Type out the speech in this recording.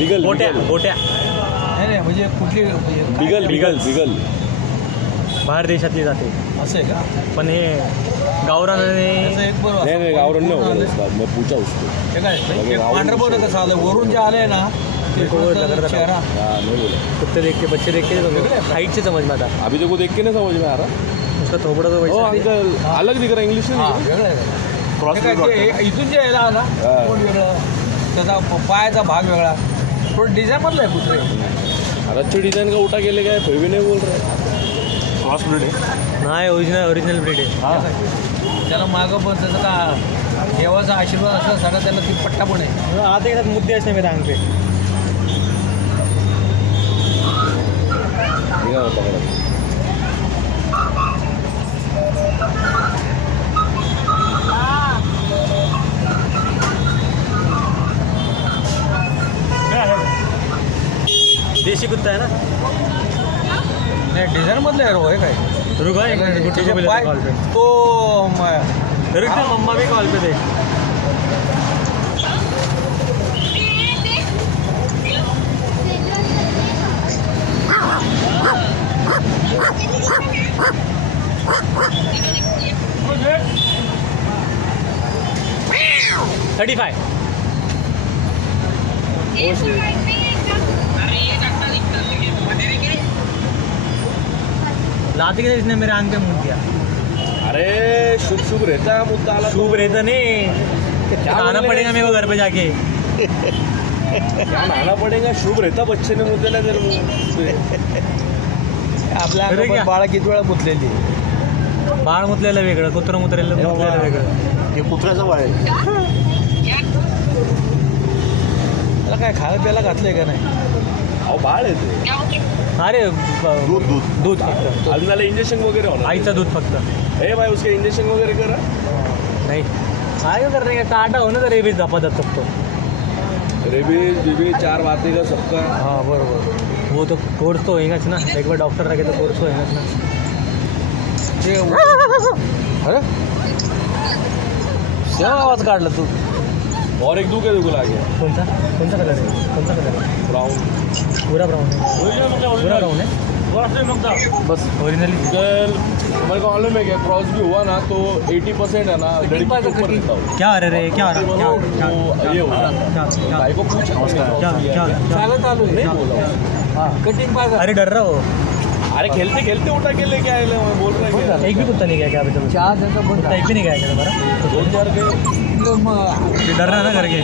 बिगल गोट्या गोट्या नाही नाही म्हणजे कुठली म्हणजे काय बिगल बिगल बिगल बाहेर देशातली जाते असं आहे का? पण हे गावराने असं एक बरोबर नहीं नहीं गावरन नहीं होगा इसका मैं पूछा उसको हे काय एक पांढरं बोट कसं आलं वरून जे आलंय ना ते चेहरा हाँ नहीं बोला कुत्ते देख के बच्चे देख के हाइट से समझ में आता अभी देखो देख के नहीं समझ में आ रहा उसका थोबड़ा तो ओ वैसा अंकल अलग दिख रहा इंग्लिश हा में वेगळं आहे क्रॉस हे काय ते इथून जे यायला ना हा. कोण वेगळं त्याचा पायाचा भाग वेगळा थोडं डिझाईन मधलं आहे कुत्रे अच्छे डिजाइन का उठा के ले गए फिर भी नहीं बोल रहे क्रॉस ब्रीड है नाही ओरिजिनल ब्रीड आहे हाँ त्याला मागं पण त्याचं का देवाचा आशीर्वाद असला सगळं त्याला ती पट्टा पण आहे आते के साथ मुद्दे असते मेरे अंग पे निघा पकड़ा देशी कुत्ता है ना नाही डिझाईन मधलं आहे रो हे काय रुका एक मिनट गुट्टी को भी लेते कॉल पे तो रुक जा मम्मा भी कॉल पे थे $35 लाते के इसने मेरे आंख पे मुंह दिया अरे शुभ शुभ रहता है मुद्दा आला शुभ रहता नहीं खाना पड़ेगा मेरे को घर पे जाके क्या नहाना पड़ेगा शुभ रहता बच्चे ने मुद्दे ना तेरे आपल्या अरे क्या? अंगावर बाळा किती वेळा मुतलेली बाळ मुतलेलं वेगळं कुत्रं मुतलेलं वेगळं हे कुत्र्याचं बाळ आहे त्याला काय खायला प्यायला घातलंय का नाही अहो बाळ आहे ते अरे दूध दूध दूध फक्त अजून त्याला इंजेक्शन वगैरे होणार आईचं दूध फक्त ए भाई उसके इंजेक्शन वगैरे करा नहीं आगे करने का काटा हो ना तो रेबीज दफा सकतो रेबीज बीबी 4 बातें का सबका हां बरोबर वो तो कोर्स तो होएगा ना एक बार डॉक्टर रखे तो कोर्स तो होएगा ना ते अरे सेवा आवाज काढला तू और एक दूध के दुगला आ गया कौन सा कलर है ब्राउन पूरा ब्राउन है पूरा ब्राउन है बस ओरिजिनली कल हमारे को मालूम है क्या क्रॉस भी हुआ ना तो 80% है ना लड़की के ऊपर रहता हो क्या अरे क्या आ रहा तो ये होगा क्या भाई को पूछा क्या चालत आलो नहीं बोला हां कटिंग पाहिजे अरे डर रहा हो अरे खेलते खेलते उठा के लेके आए मैं बोल रहा है एक भी कुत्ता नहीं गया क्या अभी तक चहा त्यांचा कुत्ता एक भी नहीं गया क्या तुम्हारा दो चार के डर रहा है ना करके